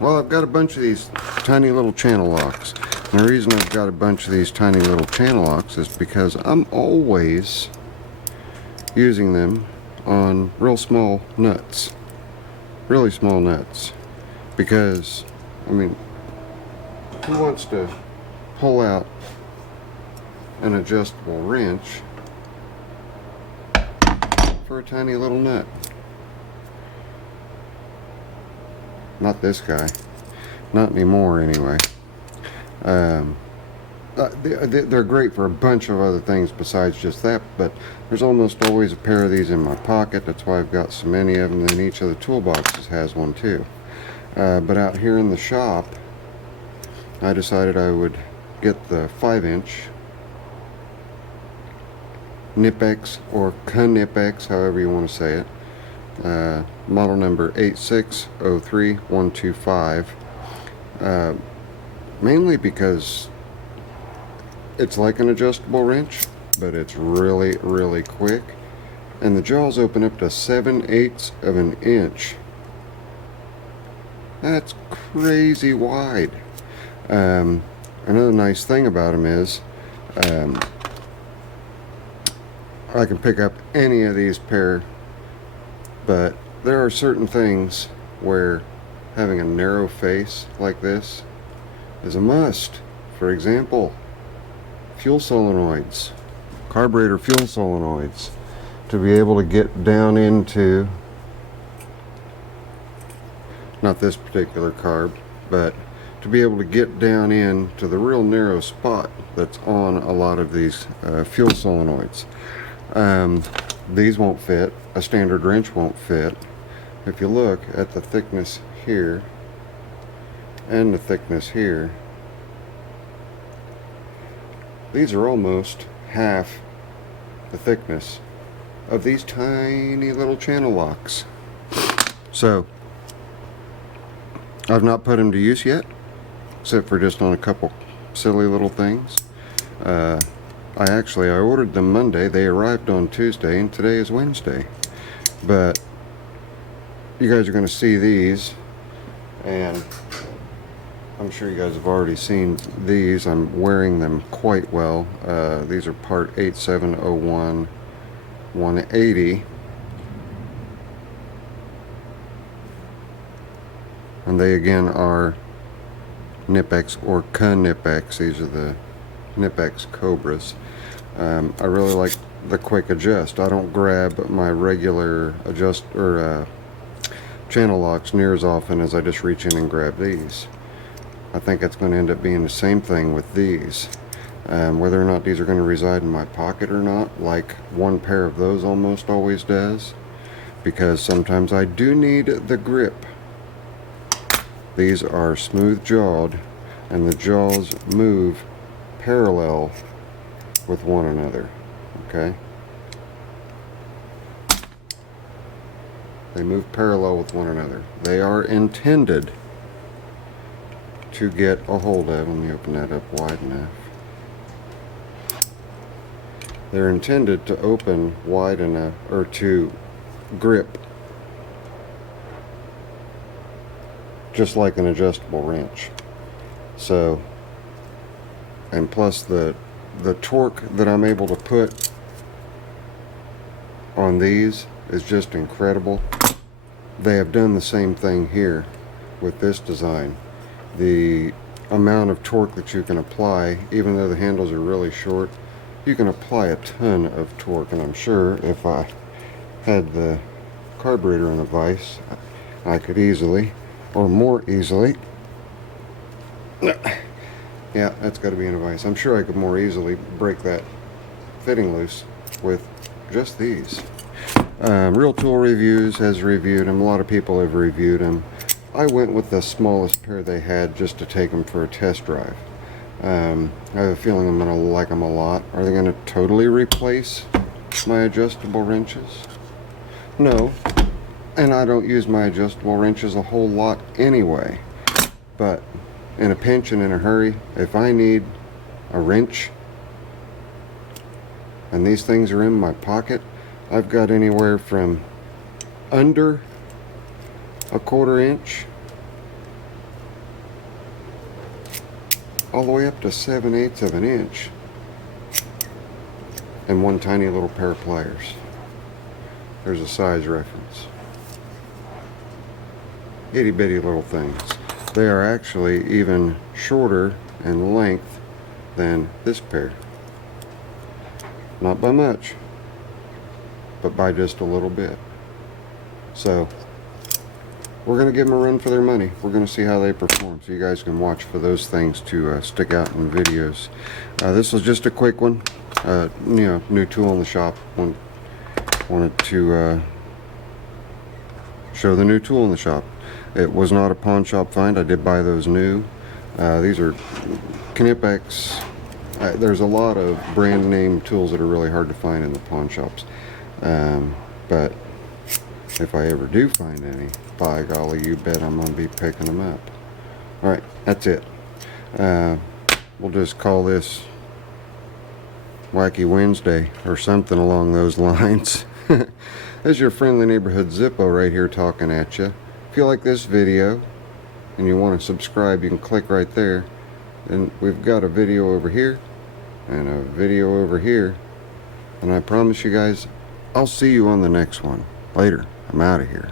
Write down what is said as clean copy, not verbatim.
Well, I've got a bunch of these tiny little channel locks. And the reason I've got a bunch of these tiny little channel locks is because I'm always using them on real small nuts. Really small nuts. Because, I mean, who wants to pull out an adjustable wrench for a tiny little nut? Not this guy. Not anymore, anyway. They're great for a bunch of other things besides just that, but there's almost always a pair of these in my pocket. That's why I've got so many of them, and each of the toolboxes has one too. But out here in the shop, I decided I would get the 5-inch Knipex or Knipex, however you want to say it. Model number 8603125. Mainly because it's like an adjustable wrench, but it's really, really quick, and the jaws open up to 7/8 of an inch. That's crazy wide. Another nice thing about them is I can pick up any of these pair, but there are certain things where having a narrow face like this is a must. For example, fuel solenoids, carburetor fuel solenoids, to be able to get down into, not this particular carb, but to be able to get down into the real narrow spot that's on a lot of these fuel solenoids. These won't fit. A standard wrench won't fit. If you look at the thickness here and the thickness here, these are almost half the thickness of these tiny little channel locks. So I've not put them to use yet, except for just on a couple silly little things. I ordered them Monday. They arrived on Tuesday, and today is Wednesday. But you guys are going to see these, and I'm sure you guys have already seen these. I'm wearing them quite well. These are part 8701-180. And they again are Knipex or Knipex. These are the Knipex Cobras. I really like the quick adjust. I don't grab my regular channel locks near as often as I just reach in and grab these. I think it's going to end up being the same thing with these. Whether or not these are going to reside in my pocket or not, like one pair of those almost always does, because sometimes I do need the grip. These are smooth jawed, and the jaws move parallel with one another. Okay? They move parallel with one another. They are intended to get a hold of. Let me open that up wide enough. They're intended to open wide enough, or to grip just like an adjustable wrench. So, and plus the torque that I'm able to put on these is just incredible. They have done the same thing here with this design. The amount of torque that you can apply, even though the handles are really short, you can apply a ton of torque, and I'm sure if I had the carburetor in a vise, I could easily, or more easily, yeah, that's got to be in a vise. I'm sure I could more easily break that fitting loose with just these. Real Tool Reviews has reviewed them. A lot of people have reviewed them. I went with the smallest pair they had just to take them for a test drive. I have a feeling I'm going to like them a lot. Are they going to totally replace my adjustable wrenches? No. And I don't use my adjustable wrenches a whole lot anyway. But in a pinch and in a hurry, if I need a wrench and these things are in my pocket, I've got anywhere from under a 1/4 inch all the way up to 7/8 of an inch, and one tiny little pair of pliers. There's a size reference. Itty bitty little things. They are actually even shorter in length than this pair. Not by much, but by just a little bit. So we're going to give them a run for their money. We're going to see how they perform, so you guys can watch for those things to stick out in videos. This was just a quick one. New tool in the shop. Wanted to show the new tool in the shop. It was not a pawn shop find. I did buy those new. These are Knipex. There's a lot of brand name tools that are really hard to find in the pawn shops. But if I ever do find any, by golly, you bet I'm going to be picking them up. Alright, that's it. We'll just call this Wacky Wednesday or something along those lines. There's your friendly neighborhood Zippo right here talking at you. If you like this video and you want to subscribe, you can click right there. And we've got a video over here and a video over here. And I promise you guys, I'll see you on the next one. Later. I'm out of here.